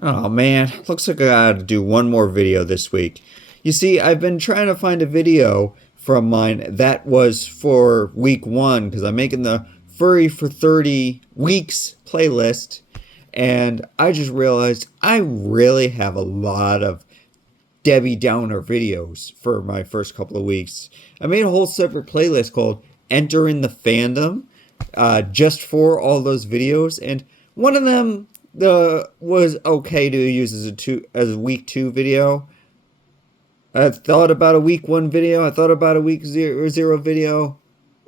Oh man, looks like I gotta do one more video this week. You see, I've been trying to find a video from mine that was for week one because I'm making the Furry for 30 Weeks playlist, and I just realized I really have a lot of Debbie Downer videos for my first couple of weeks. I made a whole separate playlist called Enter in the Fandom just for all those videos, and one of them was okay to use as a week two video. I thought about a week one video. I thought about a week zero video.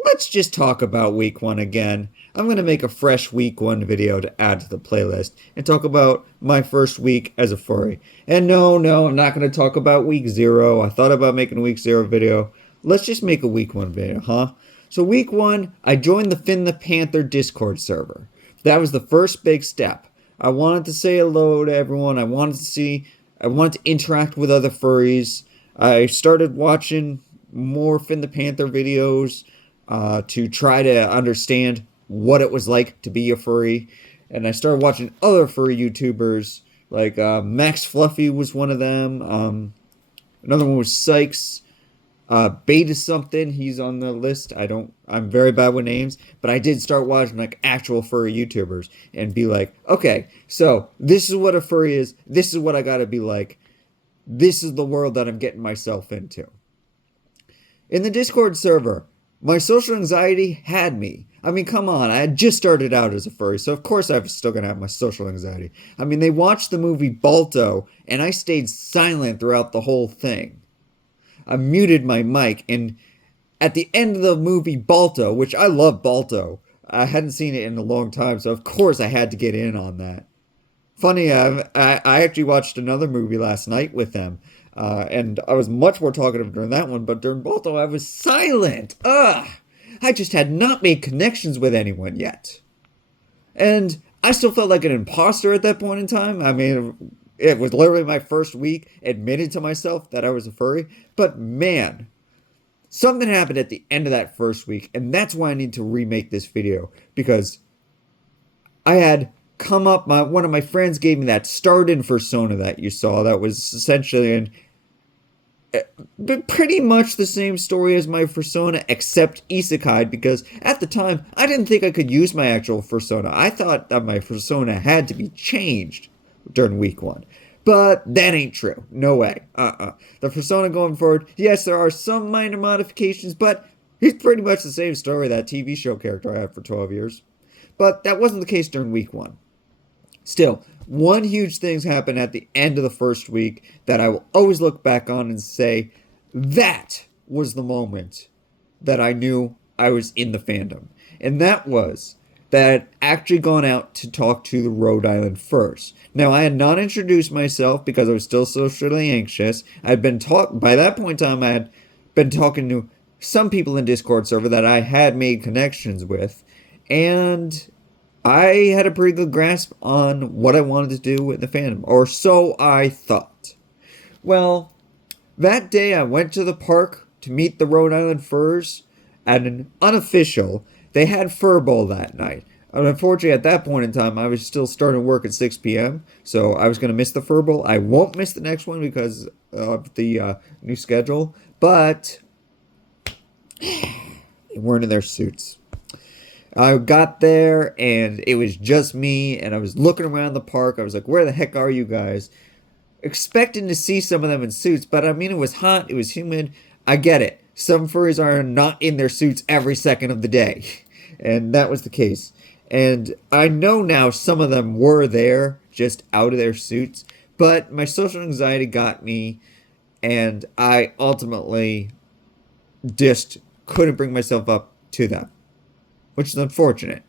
Let's just talk about week one again. I'm going to make a fresh week one video to add to the playlist and talk about my first week as a furry. And no, I'm not going to talk about week zero. I thought about making a week zero video. Let's just make a week one video, huh? So, week one, I joined the Finn the Panther Discord server. That was the first big step. I wanted to say hello to everyone. I wanted to interact with other furries. I started watching more Finn the Panther videos to try to understand what it was like to be a furry. And I started watching other furry YouTubers, like Max Fluffy was one of them. Another one was Sykes. Beta something, he's on the list. I'm very bad with names, but I did start watching like actual furry YouTubers and be like, okay, so this is what a furry is. This is what I gotta be like. This is the world that I'm getting myself into. In the Discord server, my social anxiety had me. I mean, come on, I had just started out as a furry, so of course I'm still gonna have my social anxiety. I mean, they watched the movie Balto, and I stayed silent throughout the whole thing. I muted my mic, and at the end of the movie Balto, which I love Balto, I hadn't seen it in a long time, so of course I had to get in on that. Funny, I actually watched another movie last night with them, and I was much more talkative during that one, but during Balto I was silent. Ugh! I just had not made connections with anyone yet. And I still felt like an imposter at that point in time. I mean, it was literally my first week admitting to myself that I was a furry. But man, something happened at the end of that first week, and that's why I need to remake this video because I had come up. One of my friends gave me that start-in persona that you saw. That was essentially but pretty much the same story as my persona, except isekai, because at the time, I didn't think I could use my actual persona. I thought that my persona had to be changed during week one. But that ain't true. No way. The persona going forward, yes, there are some minor modifications, but he's pretty much the same story that TV show character I had for 12 years. But that wasn't the case during week one. Still, one huge thing's happened at the end of the first week that I will always look back on and say, that was the moment that I knew I was in the fandom. And that was that I had actually gone out to talk to the Rhode Island Furs. Now, I had not introduced myself because I was still socially anxious. By that point in time, I had been talking to some people in Discord server that I had made connections with. And I had a pretty good grasp on what I wanted to do with the fandom, or so I thought. Well, that day I went to the park to meet the Rhode Island Furs at an unofficial. They had Fur Bowl that night. And unfortunately, at that point in time, I was still starting work at 6 p.m., so I was going to miss the Fur Bowl. I won't miss the next one because of the new schedule, but they weren't in their suits. I got there and it was just me, and I was looking around the park. I was like, where the heck are you guys? Expecting to see some of them in suits, but I mean, it was hot, it was humid. I get it. Some furries are not in their suits every second of the day, and that was the case. And I know now some of them were there, just out of their suits, but my social anxiety got me, and I ultimately just couldn't bring myself up to them, which is unfortunate.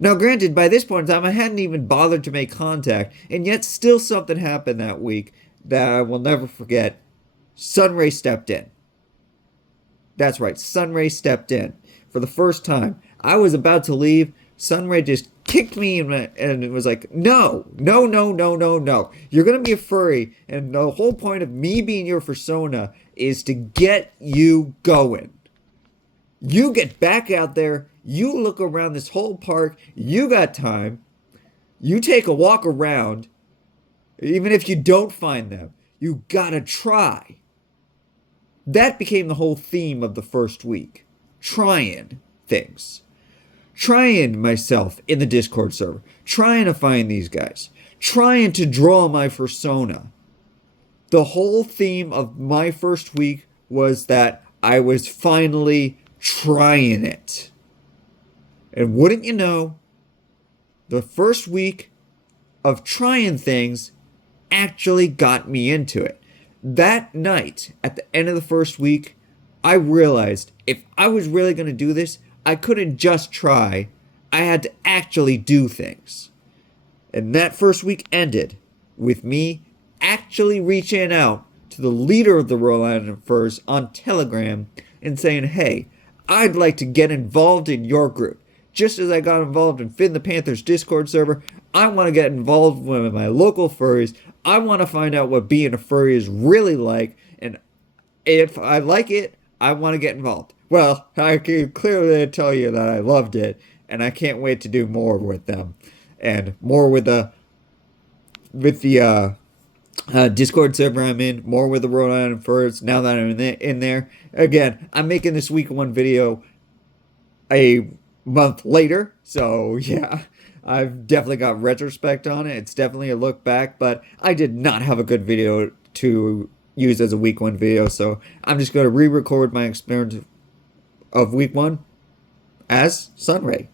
Now, granted, by this point in time, I hadn't even bothered to make contact, and yet still something happened that week that I will never forget. Sunraye stepped in. That's right, Sunraye stepped in for the first time. I was about to leave. Sunraye just kicked me and it was like, no. You're going to be a furry, and the whole point of me being your persona is to get you going. You get back out there, you look around this whole park, you got time, you take a walk around, Even if you don't find them, you gotta try. That became the whole theme of the first week. Trying things. Trying myself in the Discord server. Trying to find these guys. Trying to draw my persona. The whole theme of my first week was that I was finally trying it. And wouldn't you know, the first week of trying things actually got me into it. That night, at the end of the first week, I realized if I was really going to do this, I couldn't just try. I had to actually do things. And that first week ended with me actually reaching out to the leader of the Rhode Island Furs on Telegram and saying, hey, I'd like to get involved in your group. Just as I got involved in Finn the Panther's Discord server, I want to get involved with my local furries. I want to find out what being a furry is really like. And if I like it, I want to get involved. Well, I can clearly tell you that I loved it. And I can't wait to do more with them. And more with the Discord server I'm in, more with the Rhode Island Furs now that I'm in there. Again, I'm making this week one video a month later, so yeah, I've definitely got retrospect on it. It's definitely a look back, but I did not have a good video to use as a week one video, so I'm just going to re-record my experience of week one as Sunraye.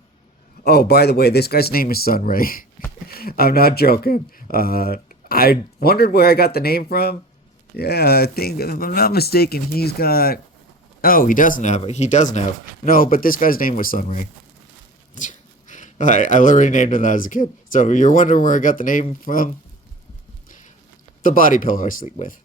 Oh, by the way, this guy's name is Sunraye. I'm not joking. I wondered where I got the name from. Yeah, I think, if I'm not mistaken, he's got... Oh, he doesn't have it. He doesn't have... No, but this guy's name was Sunraye. I literally named him that as a kid. So you're wondering where I got the name from? The body pillow I sleep with.